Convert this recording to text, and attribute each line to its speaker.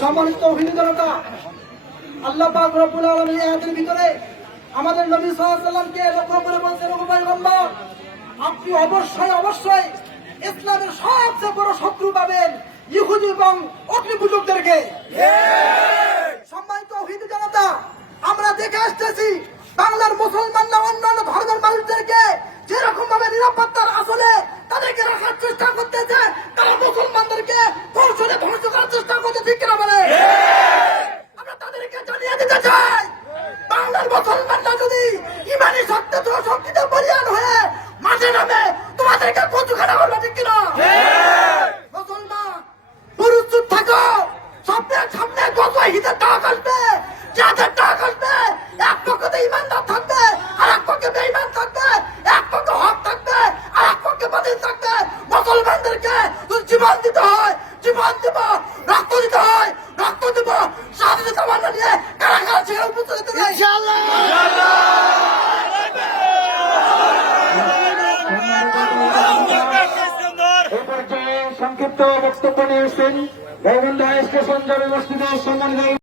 Speaker 1: সম্মানিত অভিনেতা আল্লাহ পাক রব্বুল আলামিন আয়াতের ভিতরে আমাদের নবী সাল্লাল্লাহু লক্ষ্য করে বলছেন ওগো পয়গম্বর আপনি অবশ্যই অবশ্যই ইসলামের সবচেয়ে বড় শত্রু পাবেন ইহুদি এবং অগ্নি পূজকদেরকে সম্মানিত অভিনেতা জনতা আমরা দেখে আসতেছি বাংলার মুসলমানরা অন্যান্য ধর্মের মানুষদেরকে যেরকম ভাবে নিরাপত্তার আসলে তাদেরকে রাখার চেষ্টা করতেছে তারা মুসলমানদেরকে কৌশলে ধ্বংস করার চেষ্টা করতে ঠিক কিনা বলে আমরা তাদেরকে জানিয়ে দিতে চাই বাংলার মুসলমানরা যদি ইমানি শক্তি তো শক্তিতে বলিয়ান হয়ে মাঠে নামে তোমাদেরকে কচুখানা করবে ঠিক কিনা? মুসলমান পুরুষ থাকো। সামনে সামনে কত হিতে টাক আসবে? যাদের টাক আসবে এক পক্ষে ইমানদার থাকবে আর এক পক্ষে বেঈমান থাকবে এক পক্ষে হক থাকবে আর এক পক্ষে বাতিল থাকবে। মুসলমানদেরকে জীবন দিতে হয় জীবন দেব।
Speaker 2: সংক্ষিপ্ত বক্তব্য নিয়েছেন গোবিন্দ স্টেশন জমি মসজিদের সম্মানিত